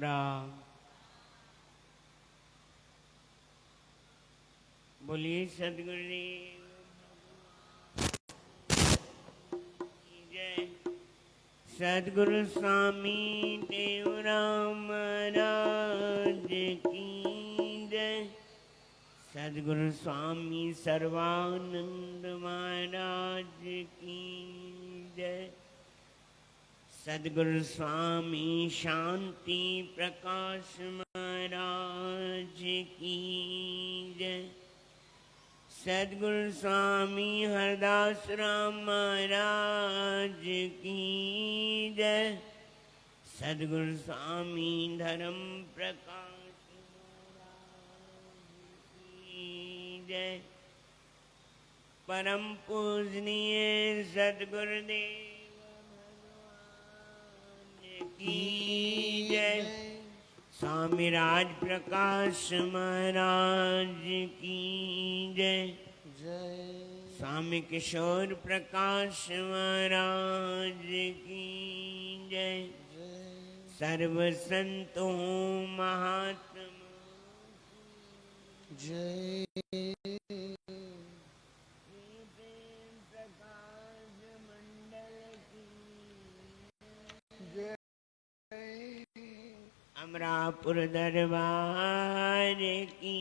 राम। बोलिए सदगुरुदेव की जय। सदगुरु स्वामी देवराम महाराज की जय। सदगुरु स्वामी सर्वानंद महाराज की जय। सदगुरु स्वामी शांति प्रकाश महाराज की जय। सदगुरु स्वामी हरदास राम महाराज की जय। सदगुरु स्वामी धर्म प्रकाश महाराज की जय। परम पूजनीय सदगुरुदेव की जय। स्वामी राज प्रकाश महाराज की जय। स्वामी किशोर प्रकाश महाराज की जय। सर्व संतों महात्मा जय। अमरापुर दरबार की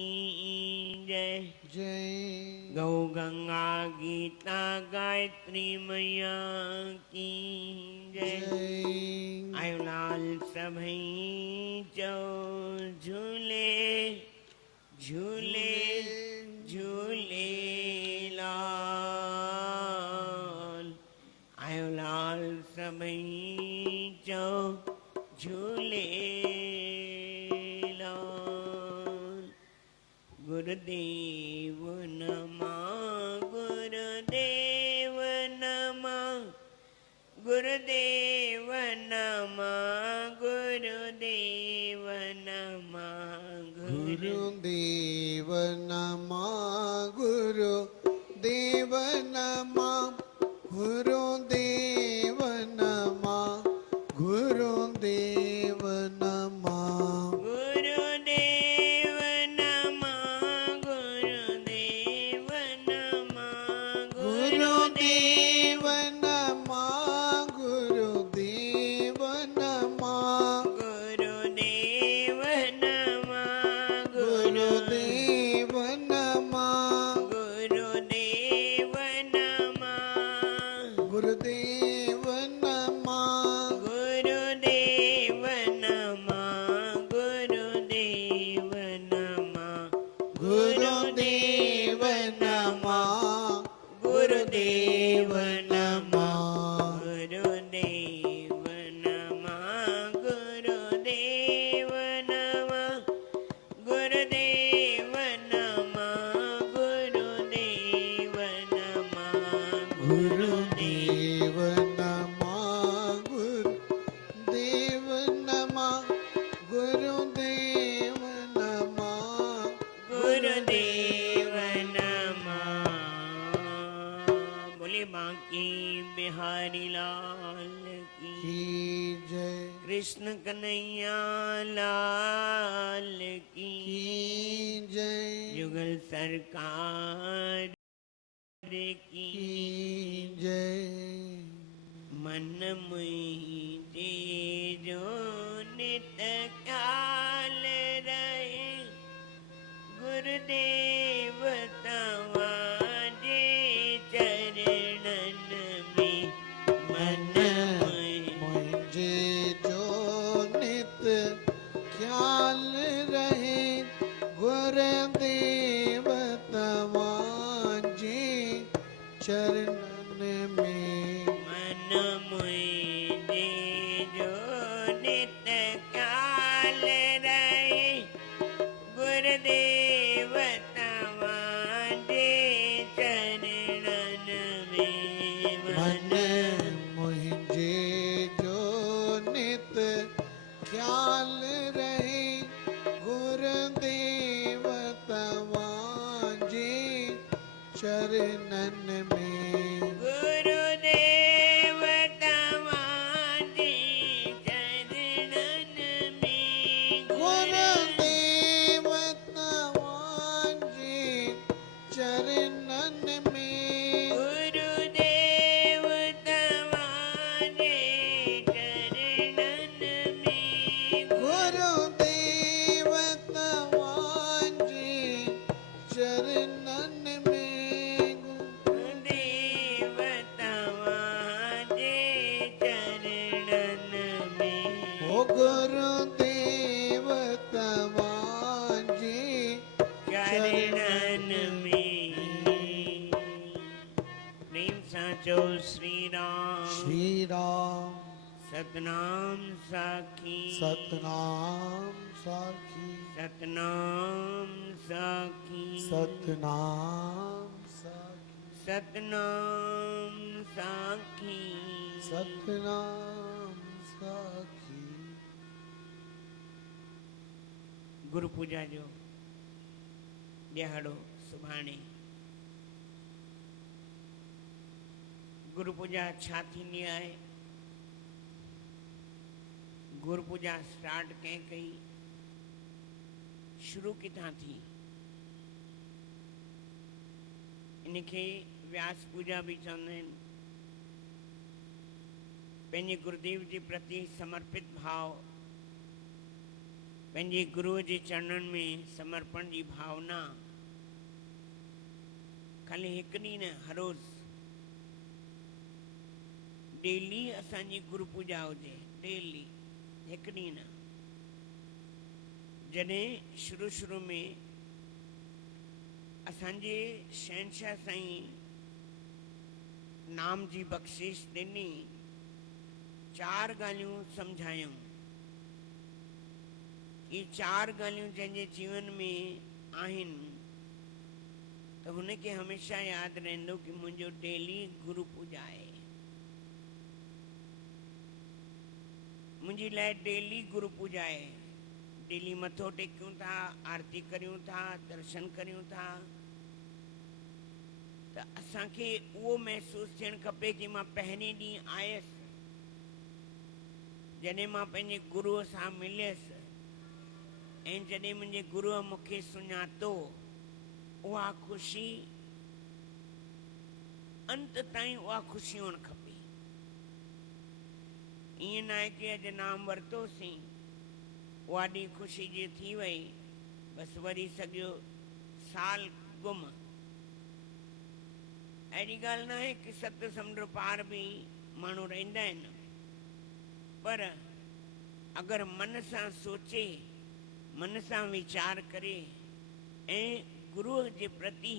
जय। जय। गौ गंगा गीता गायत्री मैया की जय। आयुलाल सभई चौ झूले झूले झूले लाल। आयुलाल सभई चौ झूले गुरुदेव नमः गुरुदेव नमः गुरुदेव नमः गुरुदेव नमः गुरुदेव नमः गुरुदेव नमः गुरुदेव नमः गुरुदेव नमः कृष्ण कन्हैया लाल की जय। जुगल सरकार की जय। मन मुझे जो नित ख्याल रहे गुरुदेव तवाजे चरणन में। मन मुझे जो नित ख्याल रहे गुरुदेव तवाजे चरणन में। मन मुझे जो नित ख्याल रहे गुरुदेव तवाजे चरणन में। मन मुझे जो नित ख्याल रहे गुरुदेव तवाजे चरणन में। गुरुदेव तवाजे चरणन में। गुरुदेव तवांजे चरणन में प्रेम साचो श्री राम श्री राम सतनाम साखी सतनाम साखी सतनाम साखी सतनाम साखी सतनाम साखी सतनाम साखी। गुरु पूजा जो ॾियारो सुभाणे गुरु पूजा छा थींदी आहे? गुरु पूजा स्टार्ट कंहिं कई, शुरू किथां थी? इनखे व्यास पूजा भी चवंदा आहिनि। पंहिंजे गुरुदेव जे प्रति समर्पित भाव, पंहिंजे गुरुअ जे चरणनि में समर्पण जी भावना खाली हिकु ॾींहुं न, हर रोज़ डेली असांजी गुरु पूजा हुजे, डेली हिकु ॾींहुं न। जॾहिं शुरू में असांजे शहंशाह साईं नाम जी बख़्शिश ॾिनी, 4 ॻाल्हियूं सम्झायूं। ये 4 ॻाल्हियूं जंहिंजे जीवन में आहिनि त हुनखे हमेशह यादि रहंदो कि मुंहिंजो डेली गुरु पूजा आहे। मुंहिंजी लाइ डेली गुरु पूजा आहे। डेली मथो टेकियूं था, आरती करियूं था, दर्शन करियूं था, त असांखे उहो महसूसु थियणु खपे कि मां पहिरें ॾींहुं आयसि, जॾहिं मां पंहिंजे गुरुअ सां मिलियसि ऐं जॾहिं मुंहिंजे गुरुअ मूंखे सुञातो, उहा ख़ुशी अंत ताईं उहा ख़ुशी हुअणु खपे। ईअं न आहे कि अॼु नाम वरितोसीं, उहा ॾींहुं ख़ुशी जी थी वई, बसि वरी सॼो साल गुम। अहिड़ी ॻाल्हि न आहे कि सत समुंड पार बि माण्हू रहंदा आहिनि, पर अगरि मन सां सोचे, मन सां वीचार करे ऐं गुरुअ जे प्रति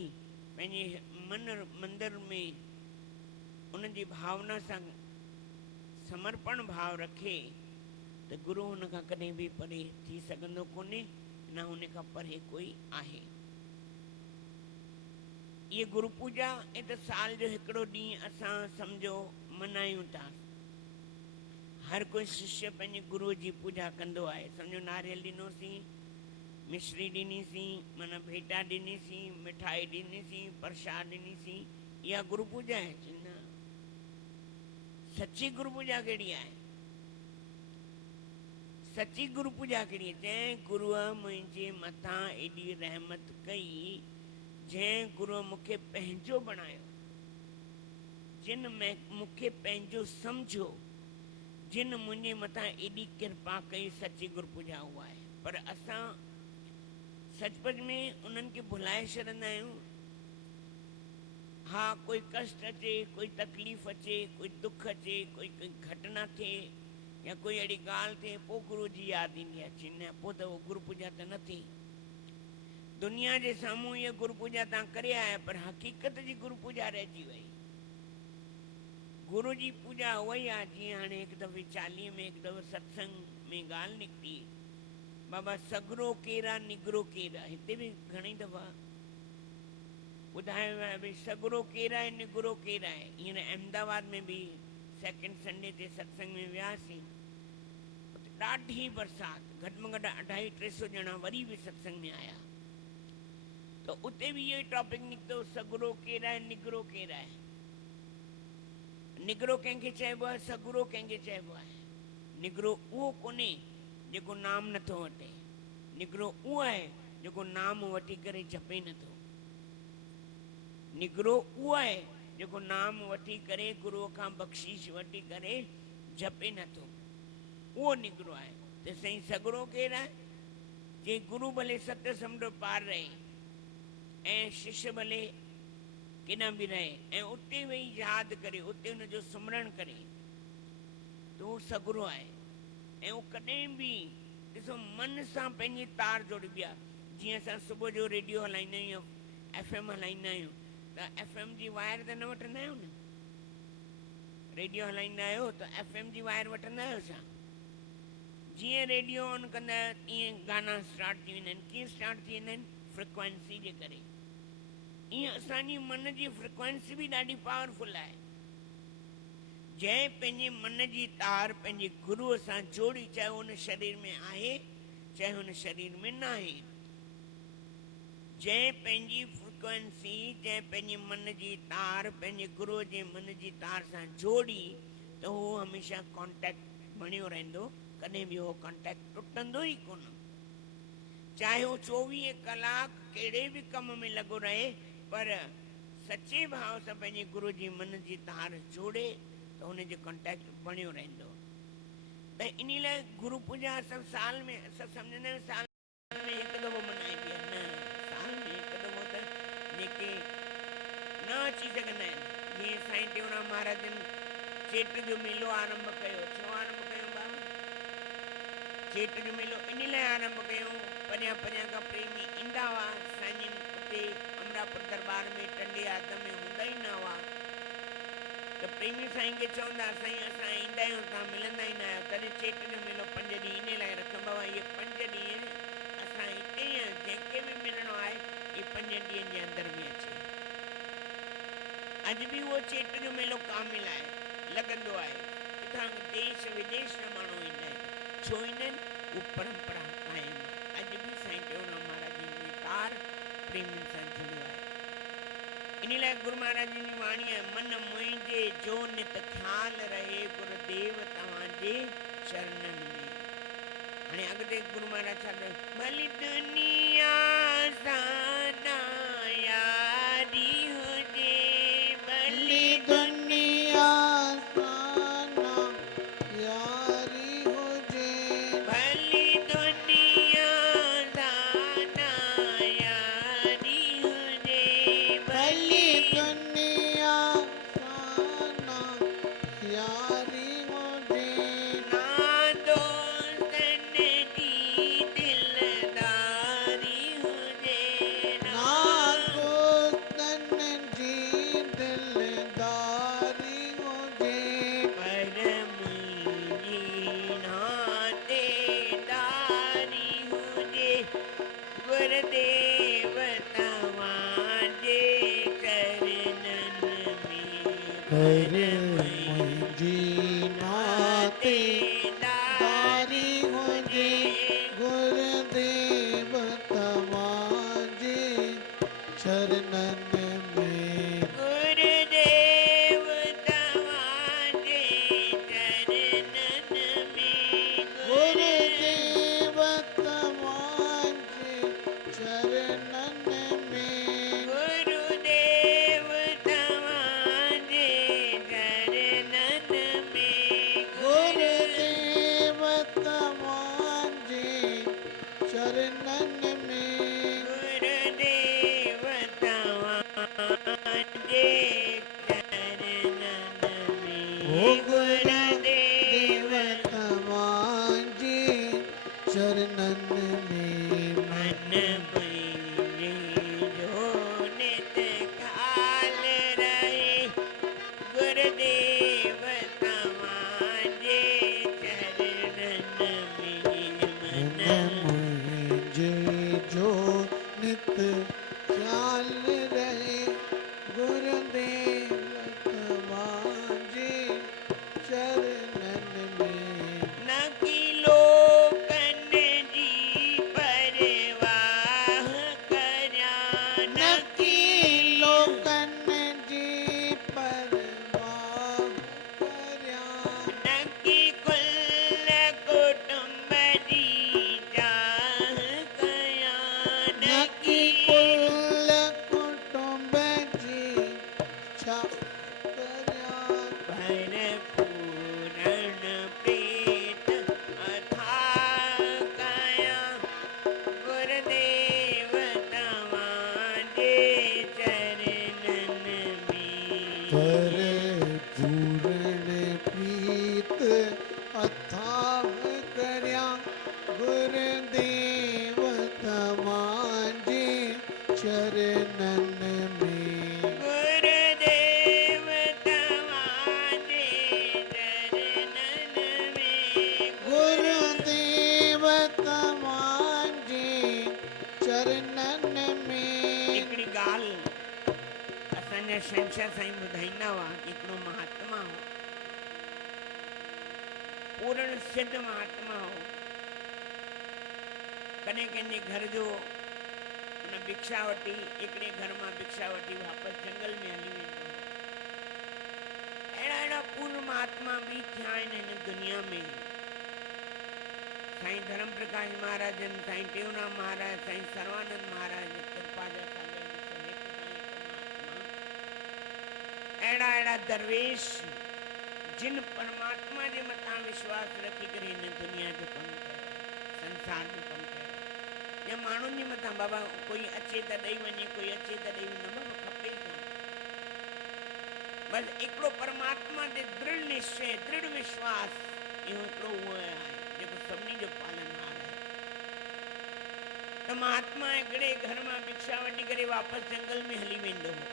पंहिंजे मन मंदिर में उन जी भावना सां समर्पण भाव रखे त गुरु हुन खां कॾहिं बि परे थी सघंदो कोन्हे, न हुन खां परे कोई आहे। ये गुरु पूजा ए त साल जो हिकिड़ो ॾींहुं असां सम्झो मनायूं था। हर कोई शिष्य पंहिंजे गुरुअ जी पूजा कंदो आहे। सम्झो नारियल ॾिनोसीं, मिश्री ॾिनीसीं, माना भेटा ॾिनीसीं, मिठाई ॾिनीसीं, प्रसाद ॾिनीसीं, इहा गुरु पूजा आहे? न। सची गुरु पूजा कहिड़ी आहे? सची गुरु पूजा कहिड़ी आहे? जंहिं गुरुअ मुंहिंजे मथां एॾी रहमत कई, जंहिं गुरुअ मूंखे पंहिंजो बणायो, जिन में मूंखे पंहिंजो सम्झो, जिन मुंहिंजे मथां एॾी कृपा कई, सची गुरु पूजा उहा आहे। पर असां सचपच में उन्हनि खे भुलाए छॾंदा आहियूं। हा, कोई कष्ट अचे, कोई तकलीफ़ अचे, कोई दुख अचे, कोई घटना थिए या कोई अहिड़ी ॻाल्हि थिए, पोइ गुरू जी यादि ईंदी आहे। न, पोइ त उहो गुरु पूजा त न थी। दुनिया जे साम्हूं इहा गुरु पूजा तव्हां करे आया, पर हक़ीक़त जी गुरु पूजा रहिजी वई। गुरु जी पूजा उहा ई आहे। जीअं हाणे हिकु दफ़े 40 में हिकु दफ़ो सत्संग में ॻाल्हि निकिती, बाबा सगरो केरा निगरो केरा, हिते बि घणी दफ़ा ॿुधायो वियो आहे भई सगरो केरा आहे, निगरो केरा आहे। हींअर अहमदाबाद में बि सेकेंड संडे ते सत्संग में वियासीं, उते ॾाढी बरसाति, घटि में घटि 250-300 ॼणा वरी बि सत्संग में आया। तो उते भी ये टॉपिक निकतो, सगरो केरा है, निगरो केरा है। निगरो कंहिंखे चइबो आहे, सगरो कंहिंखे चइबो आहे। निगरो उहो कोन्हे जेको नाम नथो वठे, निगरो उहो आहे जेको नाम वठी करे जपे नथो। निगरो उहो आहे जेको नाम वठी करे, गुरुअ खां बख़्शीश वठी करे जपे नथो, उहो निगरो आहे। त साईं सगरो केरु आहे? जे गुरु भले 7 समुंड पार रहे ऐं शिष्य भले केॾां बि रहे ऐं उते वेही यादि करे, उते हुनजो सुमरण करे, त उहो सगरो आहे। ऐं उहो कॾहिं बि ॾिसो मन सां पंहिंजी तार जोड़बी आहे। जीअं असां सुबुह जो रेडियो हलाईंदा आहियूं, FM हलाईंदा आहियूं, त FM जी वायर त न वठंदा आहियो न। रेडियो हलाईंदा आहियो त FM जी वायर वठंदा आहियो छा? जीअं रेडियो ऑन कंदा आहियो तीअं गाना स्टार्ट थी वेंदा आहिनि। कीअं स्टार्ट थी वेंदा आहिनि? फ्रिक्वेंसी जे करे। ईअं असांजी मन जी फ्रिक्वेंसी बि ॾाढी पावरफुल आहे। जंहिं पंहिंजे मन जी तार पंहिंजे गुरूअ सां जोड़ी, चाहे हुन शरीर में आहे चाहे हुन शरीर में न आहे, जंहिं पंहिंजी फ्रिक्वेंसी, जंहिं पंहिंजे मन जी तार पंहिंजे गुरूअ जे मन जी तार सां जोड़ी, त उहो हमेशह कॉन्टेक्ट बणियो रहंदो। कॾहिं बि उहो कॉन्टेक्ट टुटंदो ई कोन। चाहे उहो 24 कलाक कहिड़े बि कम में लॻो रहे, पर सचे भाव सां पंहिंजे गुरू जी मन जी तार जोड़े त हुनजो कॉन्टेक्ट बणियो रहंदो। त इन लाइ गुरू पूजा सभु साल में, असां सम्झंदा आहियूं साल में हिकु दफ़ो मल्हाइबी आहे। न, साल में हिकु दफ़ो त जेके न अची सघंदा आहिनि, जीअं साईं टेऊंराम महाराजनि चेट जो मेलो आरंभ कयो। छो आरंभ कयो बाबा? चेट जो मेलो इन लाइ आरंभ कयो, परियां परियां खां प्रेमी ईंदा हुआ। साईं उते अमरापुर दरबार में टंडे आदम में हूंदा ई न हुआ, त प्रेमी साईं खे चवंदा, साईं असां ईंदा आहियूं, तव्हां मिलंदा ई न आहियो। तॾहिं चेट जो मेलो 5 ॾींहं इन लाइ रखियो बाबा, इहे 5 ॾींहं असां हिते ई आहियूं, जंहिंखे बि मिलणो आहे इहे 5 ॾींहंनि जे अंदर में अचे। अॼु बि उहो चेट जो मेलो कामिल आहे, लॻंदो आहे। किथां देश विदेश जा माण्हू ईंदा आहिनि। छो ईंदा आहिनि? उहा परंपरा क़ाइमु आहे। अॼु बि साईं टेऊंराम महाराज जी तार प्रेमियुनि सां जुड़ियो आहे। इन लाइ गुरू महाराज जी वाणी आहे, मन मुंहिंजे जो नित ख़्याल रहे गुरुदेव तव्हांजे चरणनि में। हाणे अॻिते गुरू महाराज छा चयो? भली दुनिया सां ना यारी हुजे, भली दुनिया साना यारी हुजे, भली दुनिया सां ना यारी हुजे, भली दुनिया साना यारी हुजे, ना दोस्तन जी दिलदारी हुजे, ना दोस्तन जी दिलदारी हुजे, पर मुंहिंजी नातेदारी हुजे, गुरुदेव तव्हांजे चरणनि में। पर मुंहिंजी नाते दारी हुजे, गुरुदेव तव्हांजे चरणनि में। गुरुदेव तव्हांजे चरणनि में। गुरुदेव तव्हांजे चरणनि में। गुरुदेव तव्हांजे चरणनि में। गुरुदेव तव्हांजे चरणनि में। गुरुदेव तव्हांजे चरणनि में। ओ गुरुदेव तव्हांजे चरणनि में। मन मुंहिंजे जो नित ख़्याल रहे गुरुदेव तव्हांजे चरणनि में। मन मुंहिंजे जो नित ख़्याल रहे गुरुदेव तव्हांजे चरणनि में। न कि लोकनि जी शहंशाह साईं ॿुधाईंदा हुआ कि हिकिड़ो महात्मा हो, पूर्ण सिद्ध महात्मा हो। कॾहिं कंहिंजे घर जो हुन भिक्षा वठी, हिकिड़े घर मां भिक्षा वठी वापसि जंगल में हली वेंदो हो। अहिड़ा अहिड़ा पूर्ण महात्मा बि थिया आहिनि हिन दुनिया में। साईं धर्म प्रकाश महाराजन, साईं टेऊराम महाराज, साईं सर्वानंद महाराज कृपा जा सागर ॾिसो, हिक खां हिकु महात्मा। अहिड़ा अहिड़ा दरवेश जिन परमात्मा जे मथां विश्वास रखी करे हिन दुनिया जो कमु कयो, संसार जो कमु कयो। या माण्हुनि जे मथां बाबा कोई अचे त ॾेई वञे, कोई अचे त ॾेई वञे, बाबा खपे ई कान। बसि हिकिड़ो परमात्मा ते दृढ़ निश्चय, दृढ़ विश्वास, इहो हिकिड़ो उहो आहे जेको सभिनी जो पालनहार आहे। त महात्मा हिकिड़े घर मां भिक्षा वठी करे वापसि जंगल में हली वेंदो हो।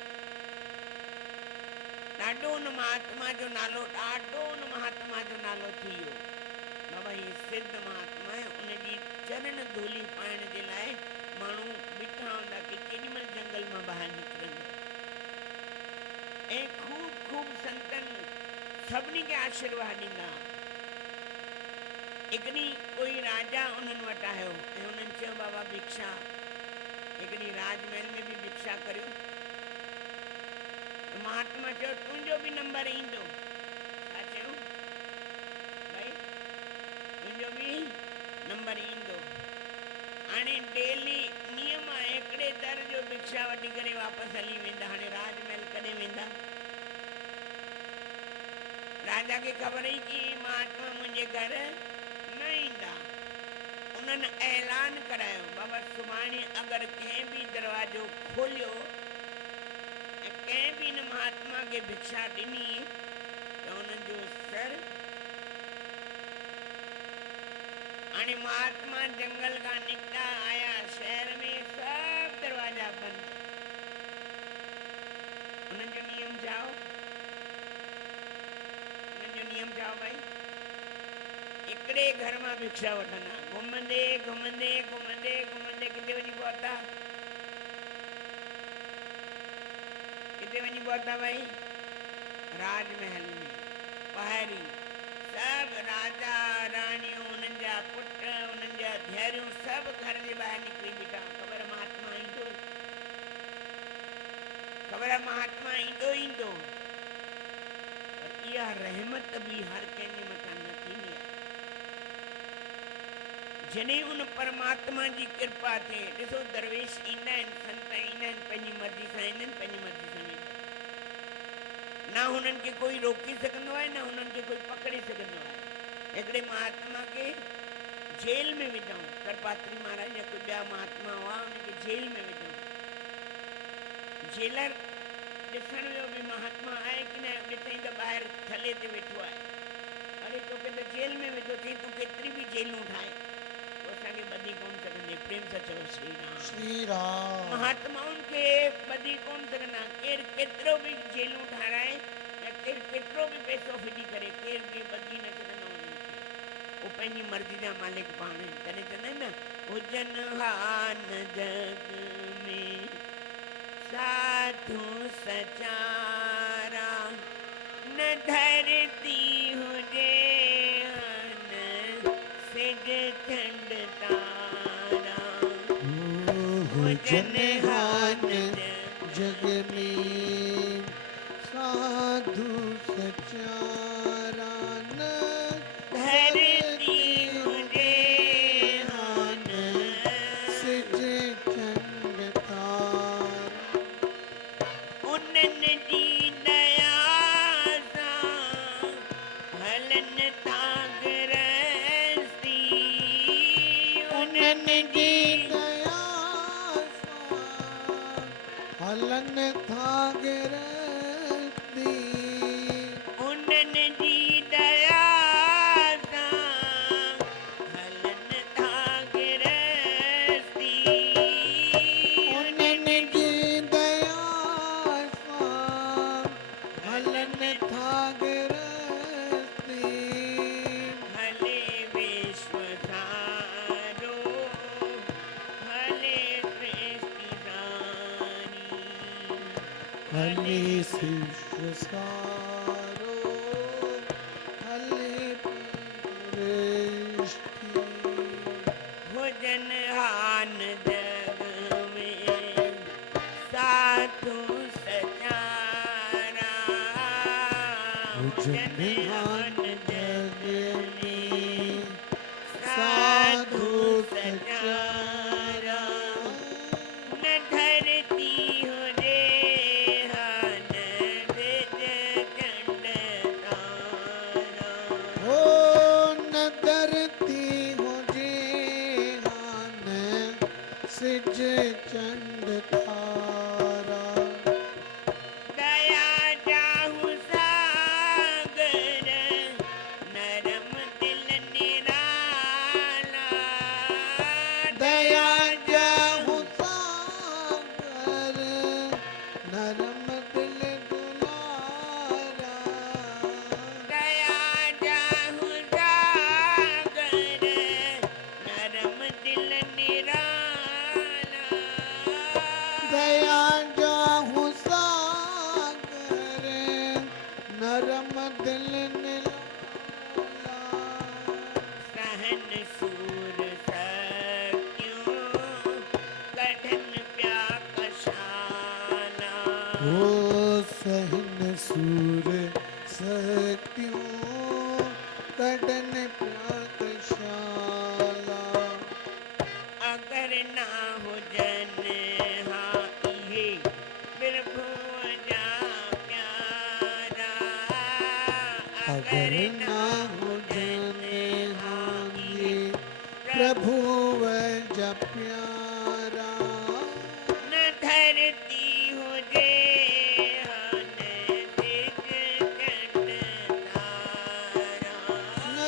ॾाढो हुन महात्मा जो नालो, ॾाढो हुन महात्मा जो नालो थी वियो। बाबा हीअ सिद्ध महात्मा आहे, उनजी चरण धूली पाइण जे लाइ माण्हू बीठा हूंदा कि केॾीमहिल जंगल मां ॿाहिरि निकिरंदो। ऐं ख़ूब ख़ूब संतनि सभिनी खे आशीर्वाद ॾींदा। हिकिड़ी कोई राजा उन्हनि वटि आयो ऐं उन्हनि चयो बाबा भिक्षा, हिकिड़ी राजमहल में बि भिक्षा करियो। त महात्मा चयो तुंहिंजो बि नंबर ईंदो। छा चयो भाई, तुंहिंजो बि नंबर ईंदो। हाणे डेली नियम आहे, हिकिड़े दर जो भिक्षा वठी करे वापसि हली वेंदा। हाणे राजमहल कॾहिं वेंदा? राजा खे ख़बर ई कि महात्मा मुंहिंजे घर न ईंदा। उन्हनि ऐलान करायो बाबा सुभाणे अगरि कंहिं बि दरवाजो खोलियो ऐं कंहिं बि हिन महात्मा खे भिक्षा ॾिनी त उन्हनि जो सर। हाणे महात्मा जंगल खां निकिता आया, शहर में सभु दरवाजा बंदि। उन्हनि जो नियम जाओ, उन्हनि जो नियम जाओ भाई, हिकिड़े घर मां भिक्षा वठंदा, घुमंदे घुमंदे घुमंदे घुमंदे किथे वञी पहुता? किथे वञी पहुता भाई? राजमहल में। ॿाहिरि सभु राजा राणियूं, उन्हनि जा पुट, उन्हनि जा धीअरूं सभु घर जे ॿाहिरि निकिरी बीठा। ख़बर महात्मा ईंदो, ख़बर महात्मा ईंदो ईंदो। पर इहा रहमत बि हर कंहिंजे मथां न थींदी आहे। जॾहिं उन परमात्मा जी कृपा थिए, ॾिसो दरवेश ईंदा आहिनि, संत ईंदा आहिनि, पंहिंजी मर्ज़ी सां ईंदा आहिनि, पंहिंजी मर्ज़ी सां वेंदा आहिनि। न हुननि खे कोई रोके सघंदो आहे, न हुननि खे कोई पकड़े सघंदो आहे। हिकिड़े महात्मा खे जेल में विधऊं, करपात्री महाराज या कोई ॿिया महात्मा हुआ, उनखे जेल में विधऊं। जेलर ॾिसण वियो बि महात्मा आहे कि न, ॾिठईं त ॿाहिरि थले ते वेठो आहे। अरे तोखे त जेल में विधो, चई तूं केतिरी बि जेलूं ठाहे, तो असांखे ॿधी कोन सघंदे। प्रेम सां चओ श्री राम। श्री राम। महात्माउनि खे ॿधी कोन सघंदा। केरु केतिरो बि जेलूं ठाराए या केरु केतिरो बि पैसो फिटी करे, केरु बि ॿधी न सघंदो उन्हनि खे। उहो पंहिंजी मर्ज़ी जा मालिक पाण आहिनि। तॾहिं चवंदा आहिनि न, हुजनि हान जग में साधु सचारा, न धरती हुजे हन सिज चंड तारा। हुजनि हान जग में साधु सचारा, न धरती हुजे हान सिज चंड तारा। उन्हनि जी दया सां हलनि था गृहस्थी। उन्हनि जी दया सां हलन था हले शिष्य सारो हले पुरेष्टि भोजन हान जग में साधु सचारा भोजन हान जग में साधु सचारा न धरती हो रे हन विज चंड तारा हो न धरती हो जे हान सिज चंड थारा दया जाहु सागर नरम दिल निराला दया जाहु सागर नरम दिल दुलारा दया जाहु सागर नरम दिल निराला दया जाहु सागर नरम दिल निराला सहन सूर सक्यों कठिन प्याकशाला हो सहन सूर सक्यों कठिन प्रगशाला अगर ना हो जन हाथी प्रभु जा प्यारा अगर ना हो जन हानि प्रभु वज प्यारा न धरती हो जे हन सिज चंड तारा न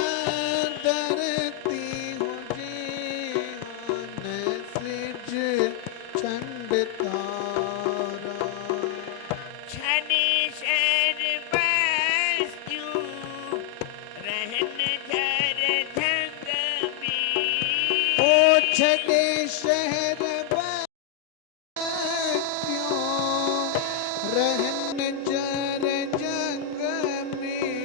धरती हो जे हान सिज चंड तारा छने शर बस्तु रहन झर झंग में ओ छड़े शहर बस्तियों रहन जर जंग में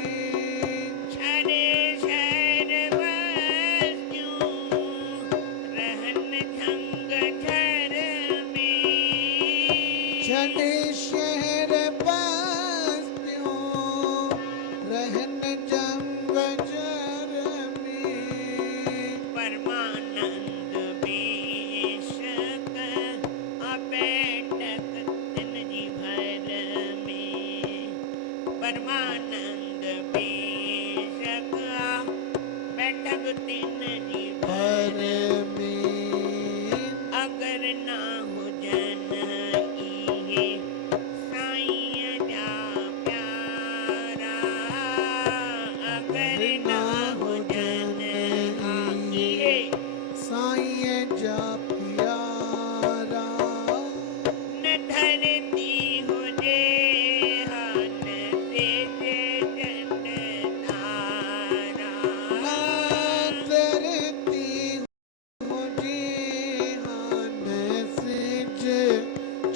छने शर बस्तु रहन झंग झर में छड़े शहर बस्तियों रहन जंग जर में परमानंद बेशक अबैठक दिन जी भर में परमानंद बेशक बैठक दिन जी भर भर में अगर ना हो जन इहे साईं जा प्यारा अगर ना हो जन इहे साईं जा प्यारा न धरती हो जे हन सिज चंड तारा ना धरती हो जी हान सिज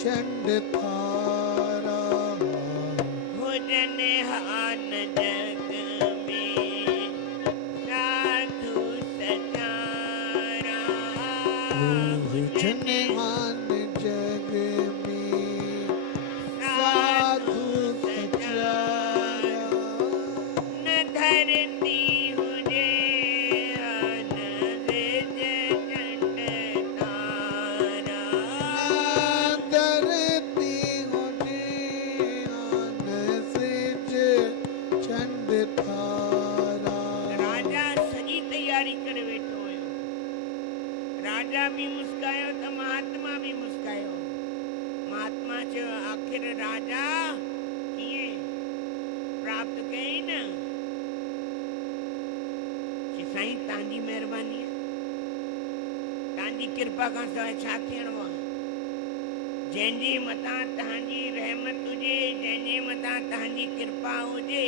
चंड थारा भोजन हान जग में साधु सचारा भोजन हान जग में साधु सचारा न धरती हो जे हन सिज चंड तारा धरती हो जी हान सिज चंड थारा राजा सजी तैयारी करे वेठो हुयो राजा भी मुस्कायो त महात्मा भी मुस्कायो महात्मा चयो आखिर राजा कीअं प्राप्त कयई न चई साईं तव्हांजी महिरबानी आहे तव्हांजी कृपा खां सवाइ छा थियणो आहे जंहिंजे मथां तव्हांजी रहमत हुजे जंहिंजे मथां तव्हांजी कृपा हुजे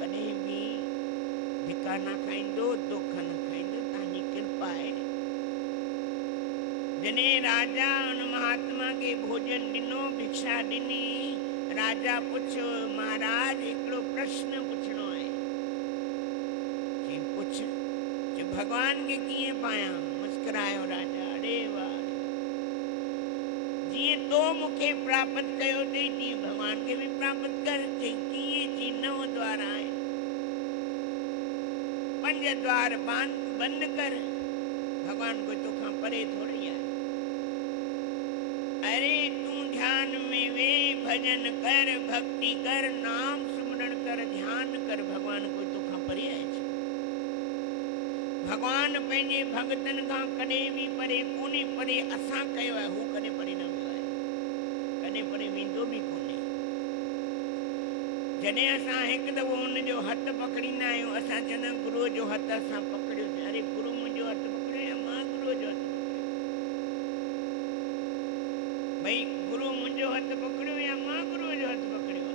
कॾहिं बि धिका न खाईंदो दुख न खाईंदो तव्हांजी कृपा आहे जने राजा उन महात्मा के भोजन ॾिनो, भिक्षा ॾिनी। राजा पुछो, महाराज हिकिड़ो प्रश्न पुछणो आहे। चई पुछ। चई भगवान खे कीअं पायां? मुस्कुरायो राजा, अरे वाह, जीअं तो मूंखे प्राप्त कयो अथई तीअं भगवान खे बि प्राप्त कर। चई कीअं? चई 9 द्वार आहिनि, 5 द्वार बंद कर। भगवान कोई तोखां परे थोड़ी आहे। अरे तूं ध्यान में वे, भजन कर, भक्ति कर, नाम सुमरण कर, ध्यान कर। भगवान कोई तोखां परे आहे छा? भगवान पंहिंजे भगतन खां कॾहिं बि परे कोन्हे। परे असां कयो आहे, हू कॾहिं परे न वियो आहे, कॾहिं परे वेंदो बि कोन्हे। जॾहिं असां हिकु दफ़ो हुनजो हथु पकड़ींदा आहियूं, असां चवंदा आहियूं गुरूअ जो हथु असां पकड़ियोसीं। अरे गुरू मुंहिंजो हथु पकड़ियो या मां गुरूअ जो हथु पकड़ियो? भई गुरू मुंहिंजो हथु पकड़ियो या मां गुरूअ जो हथु पकड़ियो?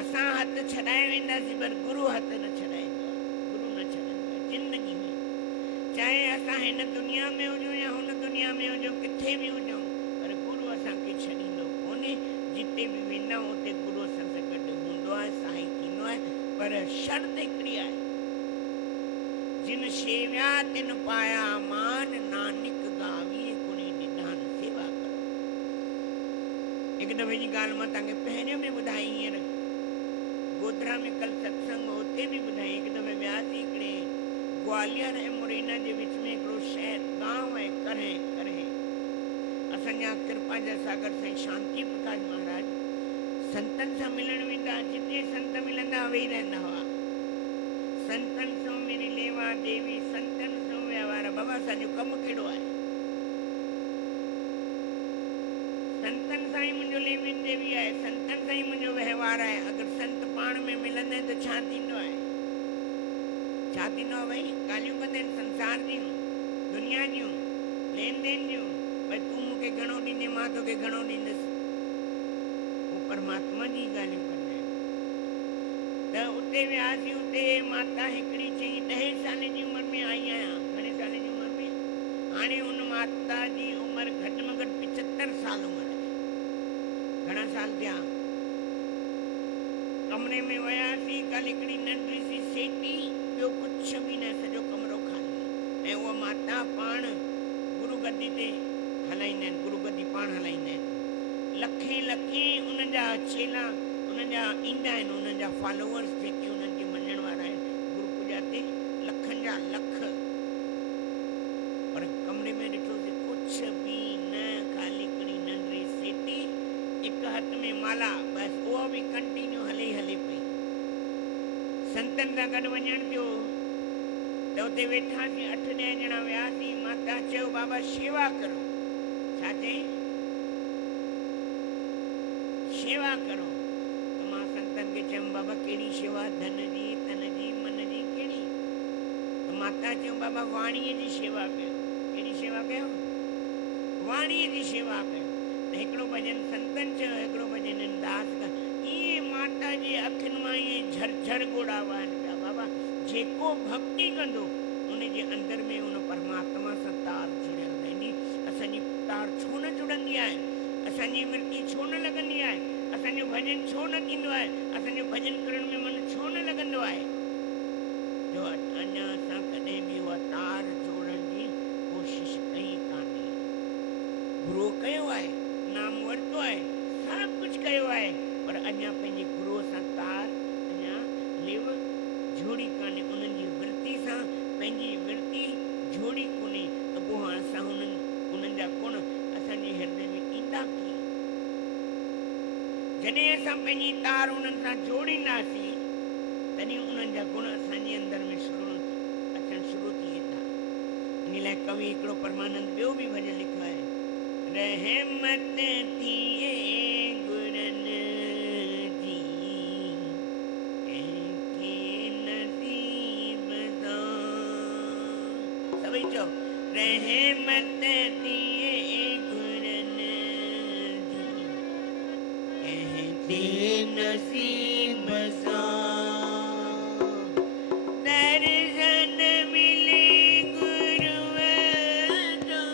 असां हथु छॾाए वेंदासीं, पर गुरू हथु न छॾाईंदो आहे। गुरू न छॾंदो आहे ज़िंदगी में। चाहे असां हिन दुनिया में हुजूं या हुन दुनिया में हुजूं, किथे बि हुजूं, पर गुरू असांखे छॾींदो कोन्हे। जिते बि वेंदा आहियूं उते गुरू असां सां गॾु हूंदो आहे, साईं थींदो आहे। पर शर्त हिकिड़ी आहे, जिन शेव्या तिन पाया मान, नानक गावी गुणी निधान सेवा करो। हिकु दफ़े जी ॻाल्हि मां तव्हांखे पहिरियों बि ॿुधाई, हींअर गोधरा में कल सत्संग हुते बि ॿुधाई। हिकु दफ़े वियासीं हिकिड़े ग्वालियर ऐं मुरैना जे विच में हिकिड़ो शहर गांव आहे, करे असांजा कृपा जा सागर साईं शांति प्रकाश महाराज संतनि सां मिलण वेंदा। जिते संत मिलंदा वेही रहंदा हुआ। संतन सो मेरी लेवा देवी, संतन सो व्यवहार। बाबा असांजो कमु कहिड़ो आहे? संतन सां ई मुंहिंजो लेवी देवी आहे, संतन सां ई मुंहिंजो व्यवहार आहे। अगरि संत पाण में मिलंदा आहिनि त छा थींदो आहे? छा थींदो आहे? भई ॻाल्हियूं कंदा आहिनि संसार जूं, दुनिया जूं, लेन देन जूं। भई तूं मूंखे घणो ॾींदे, मां तोखे घणो ॾींदुसि। उहो परमात्मा जी ॻाल्हियूं कंदा आहिनि। त उते वियासीं, उते माता हिकिड़ी चई 10 साल जी उमिरि में आई आहियां। घणे साल जी उमिरि में? हाणे उन माता जी उमिरि घटि में घटि 75 साल उमिरि आहे। घणा साल थिया? कमरे में वियासीं, कल हिकिड़ी नंढड़ी सी सेटी, ॿियो कुझु बि न, सॼो कमरो खाली। ऐं उहा माता पाण गुरू गद्दी ते हलाईंदा आहिनि, गुरू गद्दी पाण हलाईंदा आहिनि। लखे उन्हनि जा चेला उन्हनि जा ईंदा आहिनि, उन्हनि जा फॉलोअर्स जेके उन्हनि खे मञण वारा आहिनि, गुरू पूॼा ते लखनि जा लख। पर कमरे में ॾिठोसीं कुझु बि न, ख़ाली हिकिड़ी नंढड़ी सेटी, हिकु हथ में माला, बसि। उहा बि कंटिन्यू हले पई। संतनि सां गॾु वञणु थियो त उते वेठासीं, 8-10 ॼणा वियासीं। माता चयो बाबा शेवा करो। छा चई? शेवा करो। त मां संतनि खे चयुमि बाबा कहिड़ी शेवा? धन जी, तन जी, मन जी, कहिड़ी? त माता चयो बाबा वाणीअ जी शेवा कयो। कहिड़ी शेवा कयो? वाणीअ जी शेवा कयो। त हिकिड़ो भॼन संतनि चयो, हिकिड़ो भॼन दास का। ईअं माता जे अखियुनि मां ईअं झरझर ॻोढ़ा वहनि पिया। बाबा जेको भक्ति कंदो उनजे अंदर में उन परमात्मा सां तार जुड़ियल रहंदी। असांजी तार छो न जुड़ंदी आहे? असांजी विरती छो न लॻंदी आहे? असांजो भॼन छो न थींदो आहे? असांजो भॼन करण में मन छो न लॻंदो आहे? जो अञा असां कॾहिं बि उहा तार जोड़ण जी कोशिशि कई कान्हे। गुरू कयो आहे, नाम वरितो आहे, सभु कुझु कयो आहे, पर अञा पंहिंजे गुरूअ सां तार अञा लिव जोड़ी कान्हे। उन्हनि जी विरती सां पंहिंजी विरती जोड़ी कोन्हे। त पोइ हाणे असां उन्हनि जा गुण असांजे हृदय में ईंदा कीअं? जॾहिं असां पंहिंजी तार उन्हनि सां जोड़ींदासीं, तॾहिं उन्हनि जा गुण असांजे अंदर में अचणु शुरू थी वेंदा। इन लाइ कवि हिकिड़ो परमानंद ॿियो बि भॼन लिखियो आहे, रहमत थिए गुरनि जी कंहिंखे नसीब सां। सभई चओ रहमत थिए गुरनि जी कंहिंखे नसीब सां। दर्शन मिले गुरूअ जो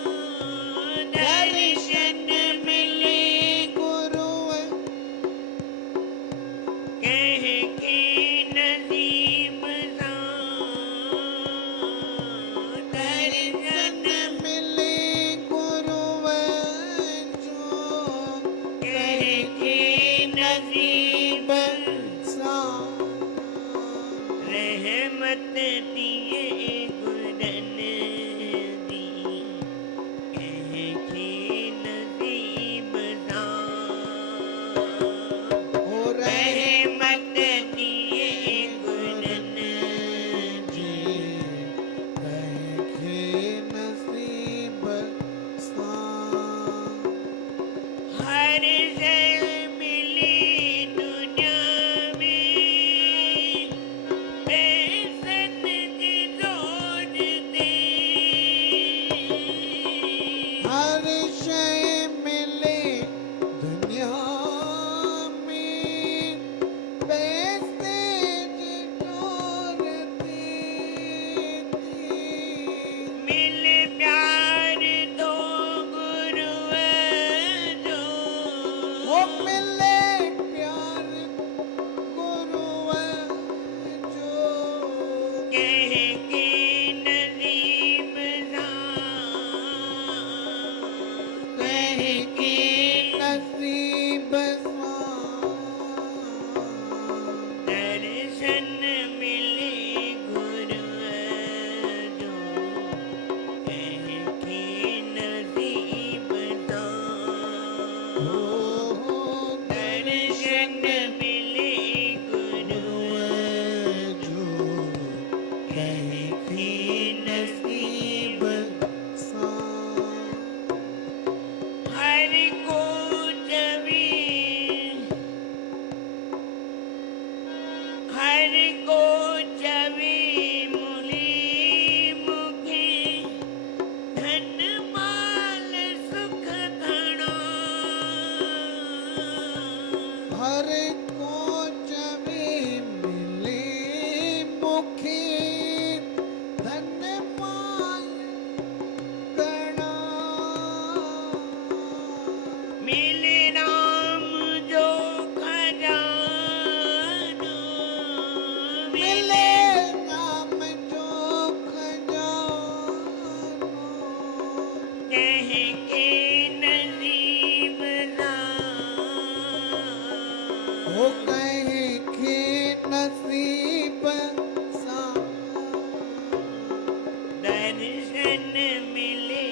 दर्शन मिले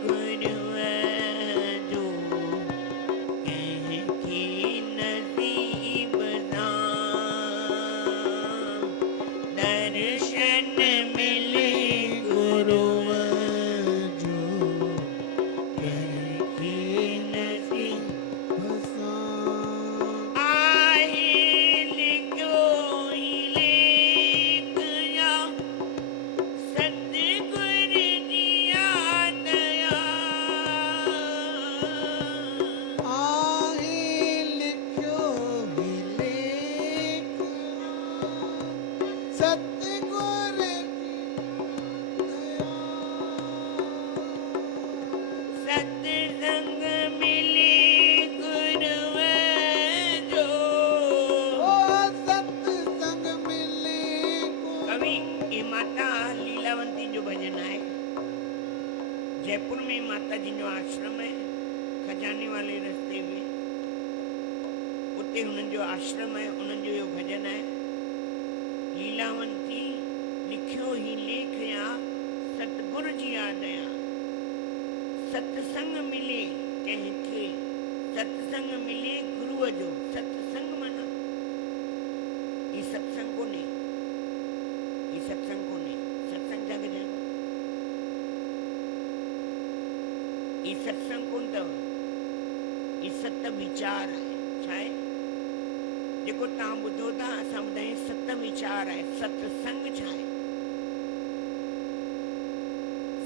गुरु जो कह के नसीब दान। दर्शन मिले गुरु जो कह के नसीब बसान। आहिल क्यों ही लेख जा सतगुर दिया दया। आहे लिखो ही लेख सतगुर सत्संग मिले गुरु जो। ओ सत्संग मिले कवि ये माता लीलावंती जो भजन है, जयपुर में माता जी जो आश्रम है खजाने वाले रास्ते में, उते उन्हनि जो आश्रम है, उन्हनि जो यो भजन है। लीलावंती लिखियो ही लेख या सतगुरु जी आ दया। सत्संग मिले कंहिंखे, सत्संग मिले गुरुअ जो। सत्संग माना ई सत्संग कोन्हे, ई सत्संग कोन्हे। सत्संग जाके जाए ई सत्संग कोन अथव, ई सत वीचार आहे। छा आहे जेको तव्हां ॿुधो था, असां ॿुधायूं सत वीचार आहे। सत्संग छा आहे?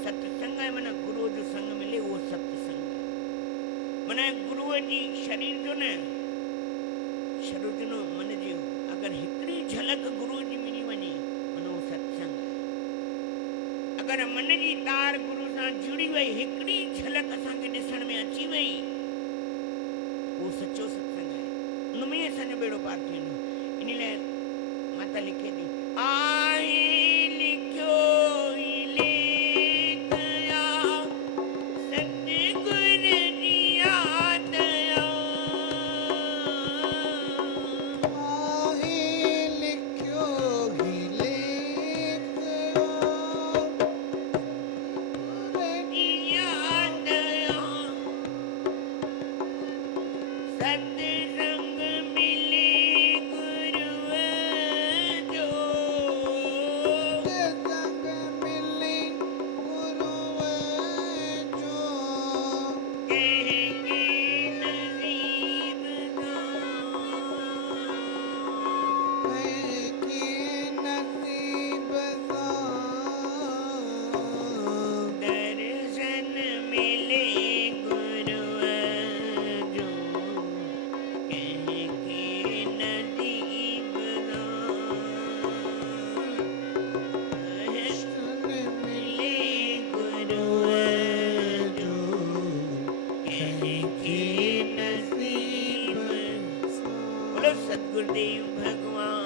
सत्संग आहे माना गुरुअ जो संग मिले, उहो सत्संग आहे। माना गुरुअ जी शरीर जो न, शरीर जो न मन जो अगरि हिकिड़ी झलक गुरुअ जी मिली वञे माना उहो सत्संग आहे। अगरि मन जी तार गुरु सां जुड़ी वई, हिकिड़ी झलक असांखे ॾिसण में अची वई, उहो सचो सत्संग आहे। उन में ई असांजो बेड़ो पार थी वेंदो। इन लाइ माता लिखे थी, आहे लिखियो ही लेख या सतगुर दिया दया। आहे लिखो ही लेख दिया दया। सत्संग मिले गुरु जो संग मिले गुरु जो कहेंगे नसीब दान। के नसीब सान। दर्शन मिले गुरु जो कहेंगे नसीब दान। मिले गुरु जो कहेंगे नसीब। बोलो सतगुरुदेव भगवान